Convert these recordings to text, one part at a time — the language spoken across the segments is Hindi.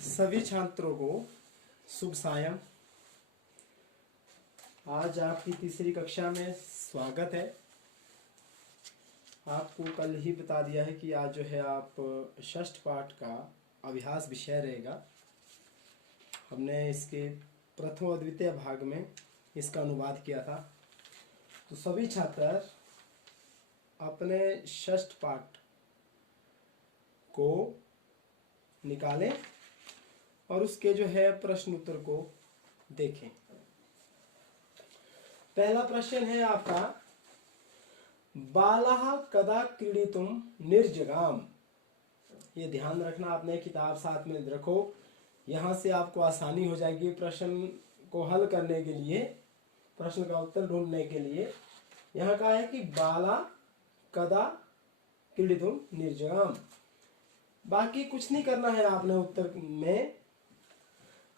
सभी छात्रों को शुभ सायं। आज आपकी तीसरी कक्षा में स्वागत है। आपको कल ही बता दिया है कि आज जो है आप षष्ठ पाठ का अभ्यास विषय रहेगा। हमने इसके प्रथम और द्वितीय भाग में इसका अनुवाद किया था। तो सभी छात्र अपने षष्ठ पाठ को निकालें और उसके जो है प्रश्न उत्तर को देखें। पहला प्रश्न है आपका, बालः कदा क्रीडितुम निर्जगाम। ये ध्यान रखना, आपने किताब साथ में रखो, यहाँ से आपको आसानी हो जाएगी प्रश्न को हल करने के लिए, प्रश्न का उत्तर ढूंढने के लिए। यहाँ कहा है कि बाला कदा क्रीडितुम निर्जगाम। बाकी कुछ नहीं करना है आपने उत्तर में,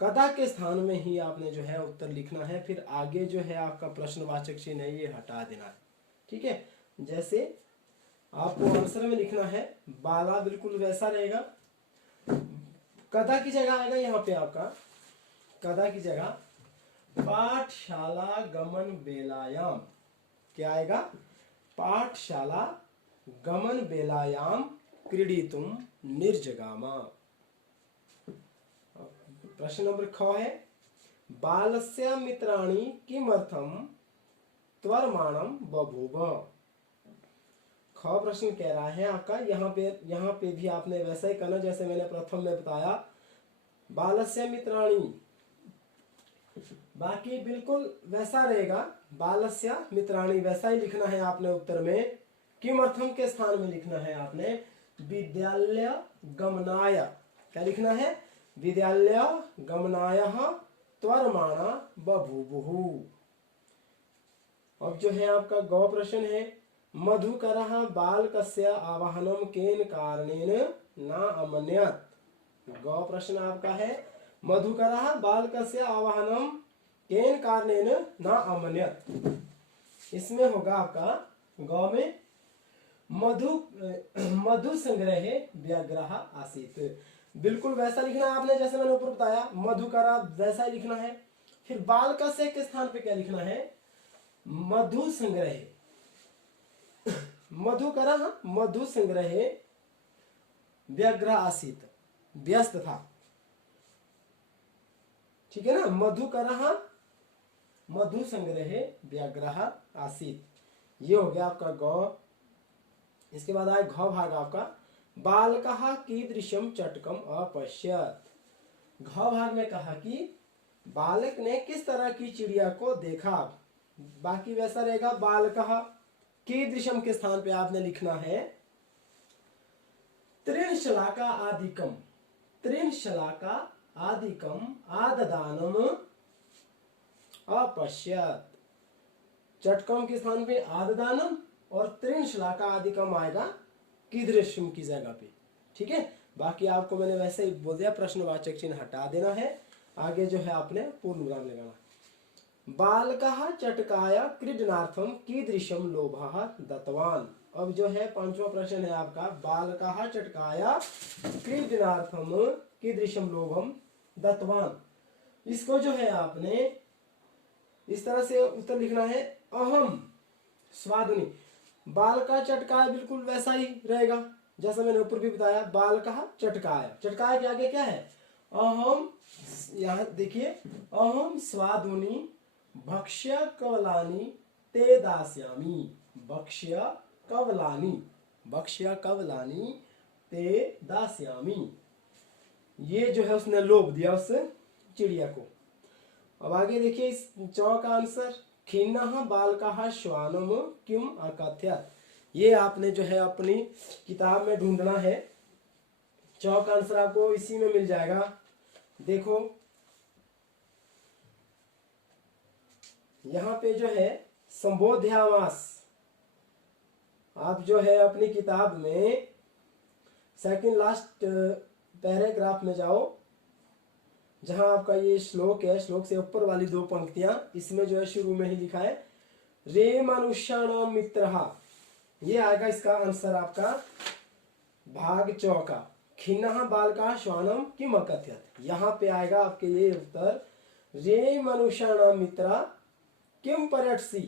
कदा के स्थान में ही आपने जो है उत्तर लिखना है। फिर आगे जो है आपका प्रश्नवाचक चिन्ह है ये हटा देना है, ठीक है। जैसे आपको आंसर में लिखना है बाला, बिल्कुल वैसा रहेगा। कदा की जगह आएगा यहाँ पे आपका, कदा की जगह पाठशाला गमन बेलायाम। क्या आएगा? पाठशाला गमन बेलायाम क्रीडितुम निर्जगामा। प्रश्न नंबर ख है, बालस्य मित्राणि किमर्थम त्वरमाणम बभूव। ख प्रश्न कह रहा है आपका, यहाँ पे भी आपने वैसा ही करना जैसे मैंने प्रथम में बताया, बालस्य मित्राणि। बाकी बिल्कुल वैसा रहेगा, बालस्य मित्राणि वैसा ही लिखना है आपने उत्तर में। किमर्थम के स्थान में लिखना है आपने विद्यालय गमनाय। क्या लिखना है? विद्यालय गमनायः त्वरमाणा बभूवुः। अब जो है आपका गौ प्रश्न है, मधुकरः बालकस्य आवाहनम केन कारणेन न अमन्यत। गौ प्रश्न आपका है, मधुकरः बालकस्य आवाहनम केन कारणेन न अमन्यत। इसमें होगा आपका गौ में मधु संग्रहे व्याग्रह आसीत। बिल्कुल वैसा लिखना है आपने जैसे मैंने ऊपर बताया, मधुकरा वैसा ही लिखना है। फिर बालकस्य के स्थान पे क्या लिखना है? मधु संग्रहे। मधुकरा मधु संग्रहे व्याग्रह आसीत, व्यस्त था, ठीक है ना। मधुकरा मधु संग्रहे व्याग्रह आसीत, ये हो गया आपका गौ। इसके बाद आए घ भाग आपका, बालकः कीदृशम चटकम अपश्यत। घ भाग में कहा कि बालक ने किस तरह की चिड़िया को देखा। बाकी वैसा रहेगा, बालकः कीदृशम के स्थान पे आपने लिखना है तृणशलाका आदिकम। तृणशलाका आदिकम आददानम अपश्यत। चटकम के स्थान पे आददानम और तृणशलाका आदिकम आएगा कीदृशम की जगह पे, ठीक है। बाकी आपको मैंने वैसे ही बोल दिया, प्रश्नवाचक चिन्ह हटा देना है। आगे जो है आपने पूर्ण विराम लगाना। बालकः चटकाय क्रीडनार्थम कीदृशम लोभः दत्तवान। अब जो है पांचवा प्रश्न है आपका, बालकः चटकाय क्रीडनार्थम कीदृशम लोभम दत्तवान। इसको जो है आपने इस तरह से उत्तर लिखना है, अहम स्वादुनी। बाल का चटकाया बिल्कुल वैसा ही रहेगा जैसा मैंने ऊपर भी बताया, बाल का चटकाया। चटकाया के आगे क्या है? अहम, यहाँ देखिए, अहम स्वादुनी भक्ष्य कवलानी ते दास्यामी। भक्ष्य कवलानी, भक्ष्य कवलानी ते दास्यामी। ये जो है उसने लोभ दिया उस चिड़िया को। अब आगे देखिए इस चौ का आंसर, खिन्नः बालकः श्वानम किम अकथयत। ये आपने जो है अपनी किताब में ढूंढना है। चौ का आंसर आपको इसी में मिल जाएगा। देखो यहाँ पे जो है संबोध्यावास, आप जो है अपनी किताब में सेकंड लास्ट पैराग्राफ में जाओ, जहां आपका ये श्लोक है, श्लोक से ऊपर वाली दो पंक्तियां, इसमें जो है शुरू में ही लिखा है रे मनुष्याणाम मित्रः। ये आएगा इसका आंसर आपका भाग चौ का। खिन्नः बालकः श्वानम किम अकथयत्। यहाँ पे आएगा आपके ये उत्तर, रे मनुष्याणां मित्र किम पर्यटसी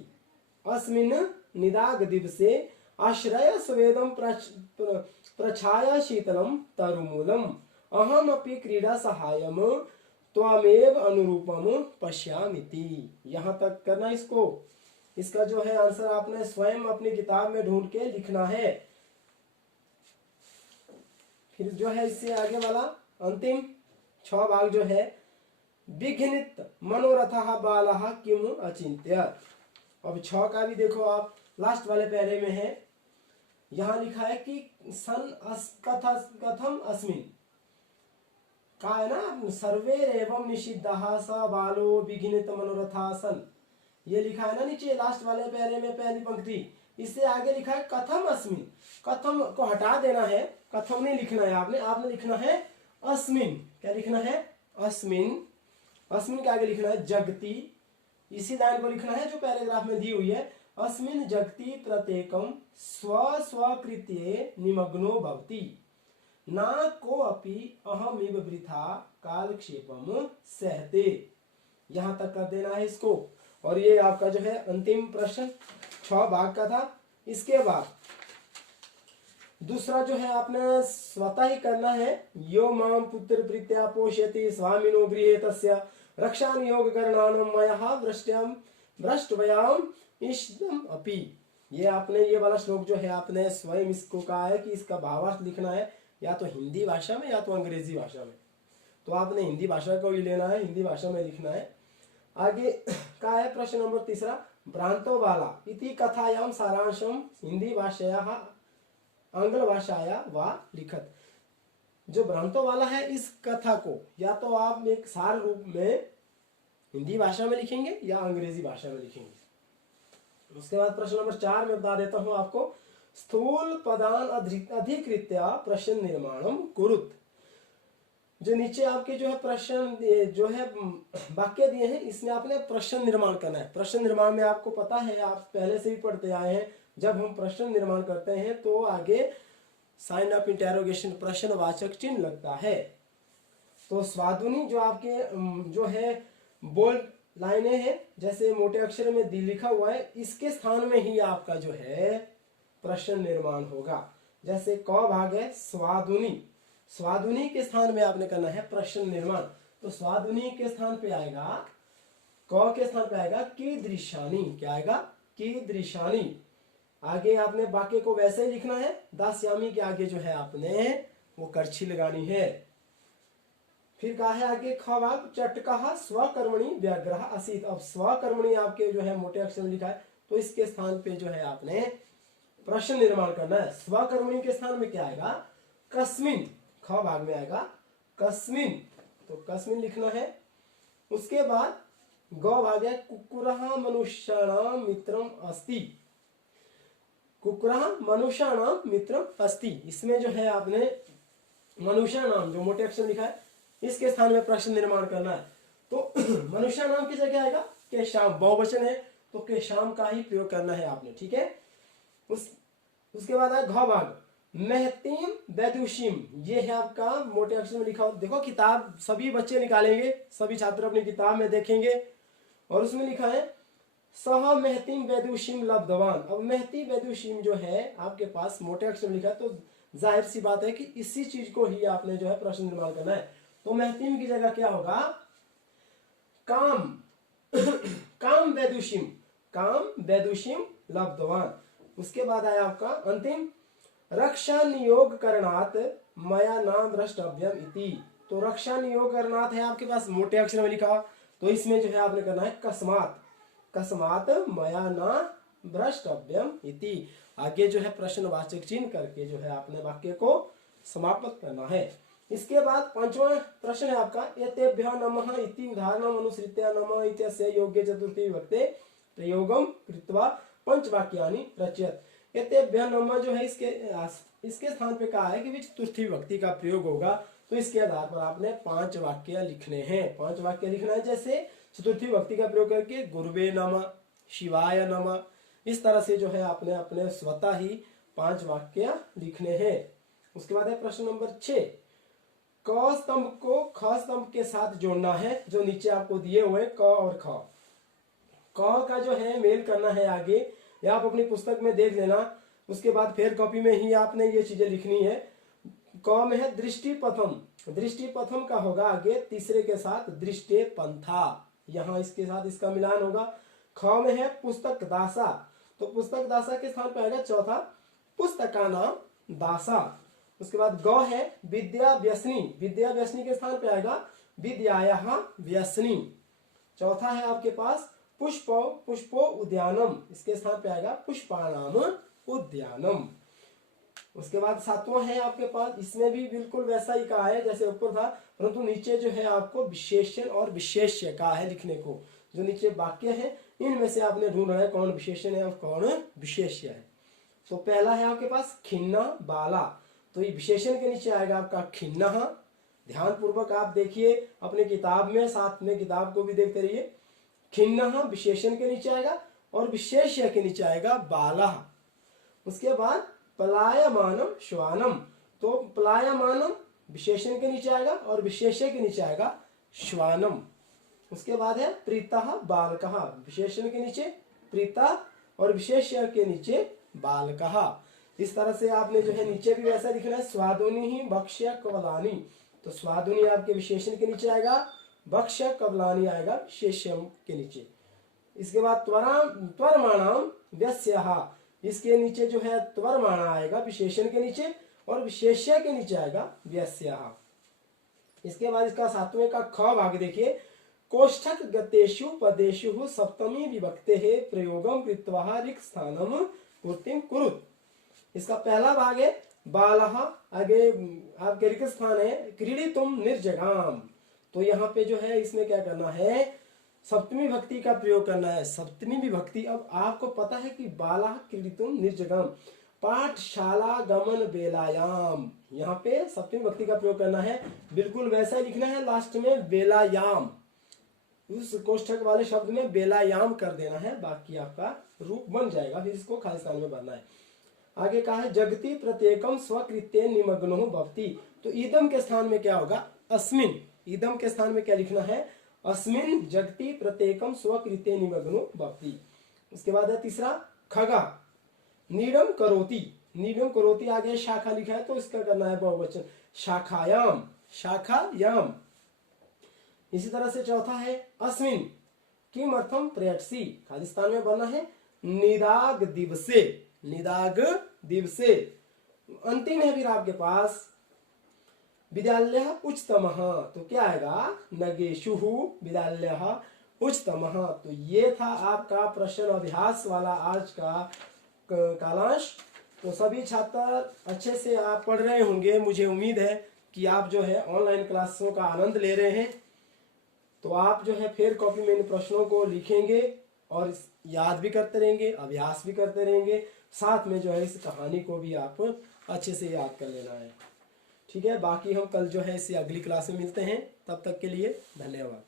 अस्मिन् निदाग दिवसे आश्रय स्वेदं प्रछाया शीतलम तरुमूलम अहमपि क्रीडा सहायम त्वमेव अनुरूपम पश्यामिति। यहाँ तक करना इसको। इसका जो है आंसर आपने स्वयं अपनी किताब में ढूंढ के लिखना है। फिर जो है इससे आगे वाला अंतिम 6 भाग जो है, विघ्नित मनोरथः बालः किम अचिंत्य। अब 6 का भी देखो आप, लास्ट वाले पैरे में है, यहाँ लिखा है कि कथम अस्मिन का है ना, सर्वे एवं निषिद्धः स बालो विघ्नित मनोरथा सन, ये लिखा है ना नीचे लास्ट वाले पैरे में पहली पंक्ति। इससे आगे लिखा है कथम अस्मिन, कथम को हटा देना है, कथम नहीं लिखना है आपने लिखना है अस्मिन। क्या लिखना है? अस्मिन। अस्मिन के आगे लिखना है जगति। इसी लाइन को लिखना है जो पैराग्राफ में दी हुई है, अस्मिन जगति प्रत्येकम स्व स्वकृत्ये निमग्नो भवति ना को अपि अहमिव वृथा कालक्षेपम सहते। यहां तक कर देना है इसको। और ये आपका जो है अंतिम प्रश्न 6 भाग का था। इसके बाद दूसरा जो है आपने स्वतः ही करना है, यो माम पुत्र प्रीत्या पोषयति स्वामिनो गृहे तस्य रक्षा नियोग करणानम मयः भ्रष्टव्याम इष्टम अपि। ये आपने ये वाला श्लोक जो है आपने स्वयं इसको कहा है कि इसका भावार्थ लिखना है या तो हिंदी भाषा में या तो अंग्रेजी भाषा में। तो आपने हिंदी भाषा को ही लेना है, हिंदी भाषा में लिखना है। आगे का है प्रश्न नंबर 3, भ्रांतो बाला इति कथायाम सारांशम हिंदी भाषायाः आंग्ल भाषाया वा लिखत। जो भ्रांतो वाला है इस कथा को या तो आप एक सार रूप में हिंदी भाषा में लिखेंगे या अंग्रेजी भाषा में लिखेंगे। उसके बाद प्रश्न नंबर 4 में बता देता हूं आपको, स्थूल पदान अधिकृत्य प्रश्न निर्माणम कुरुत। जो नीचे आपके जो है प्रश्न जो है वाक्य दिए हैं, इसमें आपने प्रश्न निर्माण करना है। प्रश्न निर्माण में आपको पता है, आप पहले से भी पढ़ते आए हैं, जब हम प्रश्न निर्माण करते हैं तो आगे साइन ऑफ इंटेरोगेशन प्रश्नवाचक चिन्ह लगता है। तो स्वादुनी जो आपके जो है बोल्ड लाइनें हैं, जैसे मोटे अक्षर में दी लिखा हुआ है, इसके स्थान में ही आपका जो है प्रश्न निर्माण होगा। जैसे क भाग है स्वादुनी, स्वादुनी के स्थान में आपने करना है प्रश्न निर्माण। तो स्वादुनी के स्थान पे आएगा, क के स्थान पे आएगा कीदृशानी। क्या आएगा? कीदृशानी। आगे आपने वाक्य को वैसे ही लिखना है, दास्यामी के आगे जो है आपने वो करछी लगानी है। फिर कहा है आगे ख भाग, चटकः स्वकर्मणि व्याग्रह असीत। अब स्वकर्मणि आपके जो है मोटे अक्षर में लिखा है, तो इसके स्थान पे जो है आपने प्रश्न निर्माण करना है। स्वकर्मणि के स्थान में क्या आएगा? कस्मिन। ख भाग में आएगा कस्मिन, तो कस्मिन लिखना है। उसके बाद ग भाग है, कुक्कुरः मनुष्याणां मित्रम अस्ति। कुक्कुरः मनुष्याणां मित्रम अस्ति, इसमें जो है आपने मनुष्याणाम जो मोटे अक्षर लिखा है इसके स्थान में प्रश्न निर्माण करना है। तो मनुष्याणाम की जगह आएगा केशाम, बहुवचन है तो केशाम का ही प्रयोग करना है आपने, ठीक है। उसके बाद है घ भाग, महतीम वैदुषीम। ये है आपका मोटे अक्षर में लिखा हो, देखो किताब सभी बच्चे निकालेंगे, सभी छात्र अपनी किताब में देखेंगे और उसमें लिखा है सह महतीम वैदुषीम लब्धवान। अब महती वैदुषीम जो है आपके पास मोटे अक्षर में लिखा है, तो जाहिर सी बात है कि इसी चीज को ही आपने जो है प्रश्न निर्माण करना है। तो महतीम की जगह क्या होगा? काम काम वैदुषीम, काम वैदुषीम लब्धवान। उसके बाद आया आपका अंतिम, रक्षा नियोग करणात मया नाम द्रष्टव्यम इति। तो रक्षा नियोग करणात है आपके पास मोटे अक्षर में लिखा, तो इसमें जो है आपने करना है कस्मात, कस्मात मया न द्रष्टव्यम इति। आगे जो है प्रश्नवाचक चिन्ह करके जो है आपने वाक्य को समाप्त करना है। इसके बाद 5वां प्रश्न है आपका, एतेभ्यः नमः इति उदाहरणम् अनुसृत्य नमः इत्यस्य योग्य चतुर्थी विभक्ते प्रयोगम कृत्वा पंचवाक्यानि रचयत। एतेभ्यः नमः जो है इसके स्थान पे कहा है कि चतुर्थी विभक्ति का प्रयोग होगा, तो इसके आधार पर आपने 5 वाक्य लिखने हैं। 5 वाक्य लिखना है, जैसे चतुर्थी विभक्ति का प्रयोग करके गुरुवे नमः, शिवाय नमः, इस तरह से जो है आपने अपने स्वतः ही 5 वाक्य लिखने हैं। उसके बाद है प्रश्न नंबर 6, क स्तंभ को ख स्तंभ के साथ जोड़ना है, जो नीचे आपको दिए हुए क और ख। क का जो है मेल करना है आगे, या आप अपनी पुस्तक में देख लेना, उसके बाद फिर कॉपी में ही आपने ये चीजें लिखनी है। क में है दृष्टि प्रथम, दृष्टि प्रथम का होगा आगे तीसरे के साथ दृष्टे पंथा, यहाँ इसके साथ इसका मिलान होगा। ख में है पुस्तक दासा, तो पुस्तक दासा के स्थान पर आएगा चौथा पुस्तका नाम दासा। उसके बाद ग है विद्या व्यसनी, विद्या व्यसनी के स्थान पे आएगा विद्याया व्यसनी। चौथा है आपके पास पुष्प, पुष्पो उद्यानम, इसके स्थान पे आएगा पुष्पाणाम उद्यानम। उसके बाद सातवां है आपके पास, इसमें भी बिल्कुल वैसा ही कहा है जैसे ऊपर था, परंतु नीचे जो है आपको विशेषण और विशेष्य कहा है लिखने को। जो नीचे वाक्य है इनमें से आपने ढूंढना है कौन विशेषण है और कौन विशेष्य है। तो पहला है आपके पास खिन्ना बाला, तो ये विशेषण के नीचे आएगा आपका खिन्ना। ध्यान पूर्वक आप देखिए अपने किताब में, साथ में किताब को भी देखते रहिए। खिन्ना विशेषण के नीचे आएगा और विशेष्य के नीचे आएगा बाला। उसके बाद पलायमानम श्वानम, तो पलायमानम विशेषण के नीचे आएगा और विशेष्य के नीचे आएगा श्वानम। उसके बाद है प्रीता बालकः, विशेषण के नीचे प्रीता और विशेष्य के नीचे बालकः। इस तरह से आपने जो है नीचे भी वैसा लिखना है। स्वादुनी ही भक्ष्य कवलानी, तो स्वादुनी आपके विशेषण के नीचे आएगा, भक्ष्य कवलानी आएगा विशेष्य के नीचे। इसके बाद त्वरमाणाम व्यस्यः, इसके नीचे जो है त्वरमाणा आएगा विशेषण के नीचे और विशेष्य के नीचे आएगा व्यस्यः। इसके बाद इसका सातवें का ख भाग देखिए, कोष्ठक गतेषु पदेषु सप्तमी विभक्ते है प्रयोगम कृत्वा रिक्त स्थानम पूर्तिम कुरुत। इसका पहला भाग है बालः, आगे आपके रिक्त स्थान है क्रीडितुम निर्जगाम, तो यहाँ पे जो है इसमें क्या करना है, सप्तमी विभक्ति का प्रयोग करना है। सप्तमी विभक्ति, अब आपको पता है कि बालः क्रीडितुम निर्जगाम पाठशाला गमन बेलायाम, यहाँ पे सप्तमी विभक्ति का प्रयोग करना है। बिल्कुल वैसा ही लिखना है, लास्ट में बेलायाम, उस कोष्ठक वाले शब्द में बेलायाम कर देना है, बाकी आपका रूप बन जाएगा, फिर इसको खाली स्थान में भरना है। आगे कहा है जगति प्रत्येकम स्वकृत्ये निमग्नो भवति, तो ईदम के स्थान में क्या होगा अस्मिन, ईदम के स्थान में क्या लिखना है अस्मिन जगति प्रत्येकम स्वकृत्ये निमग्नो भवति। उसके बाद है तीसरा खगा नीडम करोति, नीडम करोति आगे शाखा लिखा है तो इसका करना है बहुवचन शाखायाम, शाखायाम। इसी तरह से चौथा है अस्मिन किमर्थम प्रयटसी, खाली स्थान में बनना है निदाग दिवसे, निदाग दिवसे। अंतिम है फिर आपके पास विद्यालय उच्चतम, तो क्या आएगा नगेशु विद्यालय उच्चतम। तो ये था आपका प्रश्न अभ्यास वाला आज का कालांश। तो सभी छात्र अच्छे से आप पढ़ रहे होंगे, मुझे उम्मीद है कि आप जो है ऑनलाइन क्लासों का आनंद ले रहे हैं। तो आप जो है फिर कॉपी में इन प्रश्नों को लिखेंगे और याद भी करते रहेंगे, अभ्यास भी करते रहेंगे, साथ में जो है इस कहानी को भी आप अच्छे से याद कर लेना है। ठीक है, बाकी हम कल जो है इसी अगली क्लास में मिलते हैं, तब तक के लिए धन्यवाद।